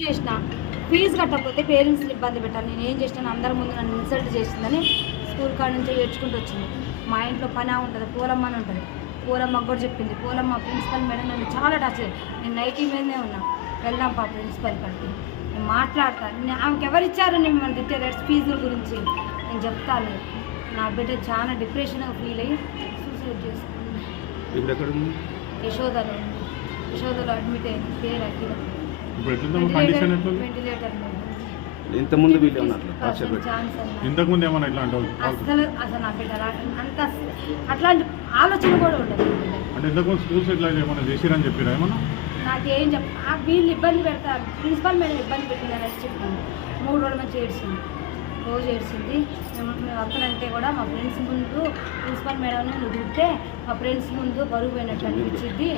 చేసిన ఫీజు కట్టకపోతే పేరెంట్స్ని ఇబ్బంది పెట్టాను. నేను ఏం చేసినాను, అందరి ముందు నన్ను ఇన్సల్ట్ చేసిందని స్కూల్ కాడ నుంచి ఏడ్చుకుంటూ వచ్చింది. మా ఇంట్లో పని ఉంటుంది, పూలమ్మ అని ఉంటుంది. పూలమ్మకు కూడా చెప్పింది. పూలమ్మ ప్రిన్సిపల్ మేడం నన్ను చాలా టచ్. నేను నైటీ మీదనే ఉన్నా. వెళ్దాం పా ప్రిన్సిపల్ కాడికి, నేను మాట్లాడతాను. ఆమెకి ఎవరు ఇచ్చారు నేను మన తిట్టే ఫీజుల గురించి నేను చెప్తాను. నా బిడ్డ చాలా డిప్రెషన్గా ఫీల్ అయ్యి సూసైడ్ చేసుకున్నాను. యశోదలో అడ్మిట్ అయింది. పేరు అఖిల. వెంటిలేటర్ ఇంతకుముందు ఇంతకుముందు ఏమన్నా ఇట్లా అసలు నా బిడ్డ అంత అట్లాంటి ఆలోచన కూడా ఉండదు. అంటే ఇంతకుముందు స్కూల్స్ ఇట్లా ఏమన్నా చేసిరని చెప్పారా? ఏమన్నా నాకేం వీళ్ళు ఇబ్బంది పెడతారు, ప్రిన్సిపల్ మేడం ఇబ్బంది పెట్టిందని చెప్పింది. 3 రోజుల నుంచి ఏడ్చింది, రోజు ఏడ్చింది. మేము అక్కడంటే కూడా మా ఫ్రెండ్స్ ముందు ప్రిన్సిపల్ మేడంని నువ్వు తింటే మా ఫ్రెండ్స్ ముందు బరువు పోయినట్టు అనిపించింది.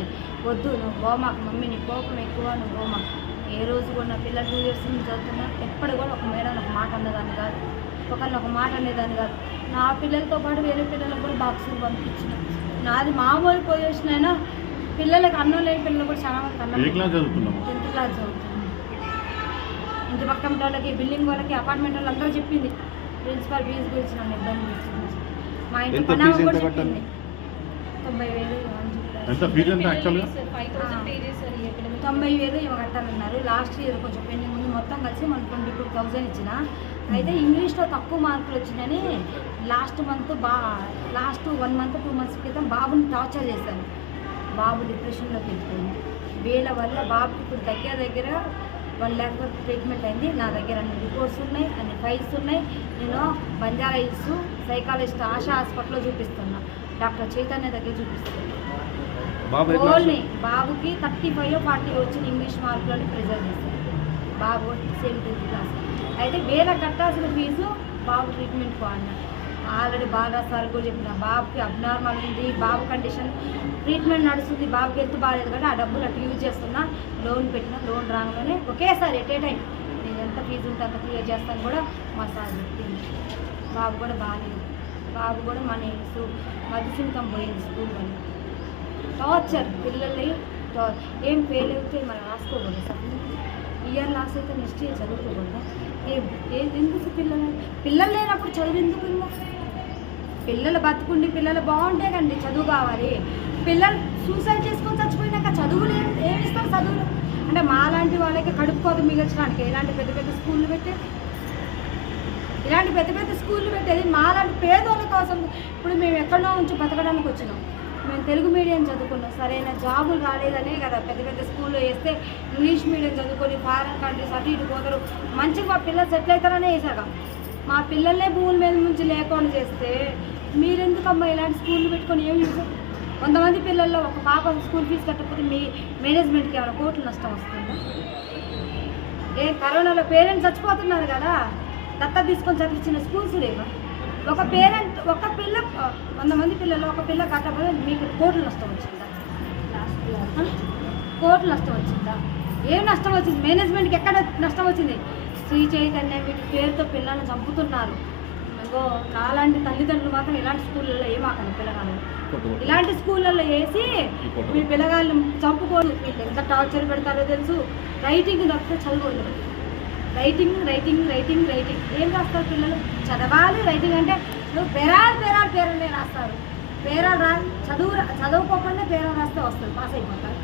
వద్దు నువ్వు పోమాకు మమ్మీ, నీ కోపం ఎక్కువ, నువ్వు పోమాకు. ఏ రోజు కూడా నా పిల్లలు 2 years నుంచి చదువుతున్నా ఎప్పుడు కూడా ఒక మేడం ఒక మాట అన్నదాన్ని కాదు, ఒకరిని ఒక మాట అనేదాన్ని కాదు. నా పిల్లలతో పాటు వేరే పిల్లలకు కూడా బాక్సులు పంపించిన. నాది మామూలు పొజిషన్ అయినా పిల్లలకు అన్నం లేని పిల్లలు కూడా చాలా మంది అన్నం. 10th క్లాస్ చదువుతున్నాను. ఇంటి పక్కన వాళ్ళకి, బిల్డింగ్ వాళ్ళకి, అపార్ట్మెంట్ వాళ్ళు అందరూ చెప్పింది ప్రిన్సిపల్ ఫీజు గురించి నన్ను ఇబ్బంది చేస్తుంది. మా ఇంటి పని కూడా చెప్పింది. 90,000 ఇవ్వ కట్టాలన్నారు. లాస్ట్ ఇయర్ కొంచెం పెండింగ్ ముందు మొత్తం కలిసి మనం 22,000 ఇచ్చిన. అయితే ఇంగ్లీష్లో తక్కువ మార్కులు వచ్చినాయని లాస్ట్ 1 month 2 months క్రితం బాబుని టార్చర్ చేశాను. బాబు డిప్రెషన్లోకి వెళ్ళిపోయింది. వీళ్ళ వల్ల బాబుకి ఇప్పుడు దగ్గర 1 lakh వరకు ట్రీట్మెంట్ అయింది. నా దగ్గర అన్ని రిపోర్ట్స్ ఉన్నాయి, అన్ని ఫైల్స్ ఉన్నాయి. నేను బంజారా హిల్స్ సైకాలజిస్ట్ ఆశా హాస్పిటల్లో చూపిస్తున్నా, డాక్టర్ చైతన్య దగ్గర చూపిస్తున్నాను. ఓన్లీ బాబుకి 35 40 వచ్చిన ఇంగ్లీష్ మార్కులని ప్రిజర్వ్ చేశాను. బాబు సేమ్ 10th క్లాస్. అయితే వేరే కట్టాల్సిన ఫీజు బాబు ట్రీట్మెంట్ అన్నారు. ఆల్రెడీ బాగా సార్ కూడా చెప్పిన బాబుకి అబ్నార్మల్ ఉంది, బాబు కండిషన్ ట్రీట్మెంట్ నడుస్తుంది, బాబుకి హెల్త్ బాగాలేదు కానీ ఆ డబ్బులు అటు యూజ్ చేస్తున్నా. లోన్ పెట్టిన, లోన్ రాగానే ఒకేసారి ఎట్ ఏ టైం నేను ఎంత ఫీజు ఉంటే అంత క్లియర్ చేస్తాను కూడా మా సార్ చెప్పింది. బాబు కూడా బాగాలేదు. బాబు కూడా మన మధుసింకం పోయింది స్కూల్ వల్ల. టార్చర్ పిల్లల్ని ఏం ఫెయిల్ అయితే మనం రాసుకోకూడదు. ఇయర్ లాస్ అయితే నెక్స్ట్ ఇయర్ చదువుకోకూడదు. ఎందుకు పిల్లలు లేనప్పుడు చదువు ఎందుకు? పిల్లలు బతుకుండి పిల్లలు బాగుంటే కండి చదువు కావాలి. పిల్లలు సూసైడ్ చేసుకొని చచ్చిపోయినాక చదువులు ఏమిస్తారు? చదువులు అంటే మాలాంటి వాళ్ళకి కడుపుకోత మిగల్చడానికి ఇలాంటి పెద్ద పెద్ద స్కూళ్ళు పెట్టేది మాలాంటి పేదోళ్ళ కోసం. ఇప్పుడు మేము ఎక్కడో నుంచి బతకడానికి వచ్చినాం. మేము తెలుగు మీడియం చదువుకున్నాం, సరైన జాబులు రాలేదనే కదా పెద్ద పెద్ద స్కూల్లో వేస్తే ఇంగ్లీష్ మీడియం చదువుకొని ఫారెన్ కంట్రీస్ అటు ఇటు పోతారు, మంచిగా మా పిల్లలు సెటిల్ అవుతారనే వేసాక మా పిల్లలనే భూముల మీద నుంచి లేకుండా చేస్తే మీరెందుకమ్మా ఇలాంటి స్కూళ్ళు పెట్టుకొని ఏం చూసారు? 100 మంది పిల్లల్లో ఒక పాప స్కూల్ ఫీజు కట్టకపోతే మీ మేనేజ్మెంట్కి ఏమైనా కోట్లు నష్టం వస్తుందా? కరోనాలో పేరెంట్స్ చచ్చిపోతున్నారు కదా, దత్త తీసుకొని చదివించిన స్కూల్స్ లేవా? ఒక పిల్ల 100 మంది పిల్లలు ఒక పిల్ల కట్టకపోతే మీకు కోట్లు నష్టం వచ్చిందా? కోట్లు నష్టం వచ్చిందా? ఏం నష్టం వచ్చింది? మేనేజ్మెంట్కి ఎక్కడ నష్టం వచ్చింది? శ్రీ చైతన్య వీటి పేరుతో పిల్లల్ని చంపుతున్నారు. నాలాంటి తల్లిదండ్రులు మాత్రం ఇలాంటి స్కూళ్ళల్లో ఏమాకండి పిల్లగాళ్ళు. ఇలాంటి స్కూళ్ళల్లో వేసి మీ పిల్లగాళ్ళని చంపుకోరు. వీళ్ళు ఎంత టార్చర్ పెడతారో తెలుసు. రైటింగ్ తప్పితే చదువుకోలేదు. రైటింగ్ ఏం రాస్తారు పిల్లలు? చదవాలి. రైటింగ్ అంటే నువ్వు పేరాలు రాస్తారు. చదువుకోకుండా పేరాలు రాస్తే వస్తుంది, పాస్ అయిపోతారు.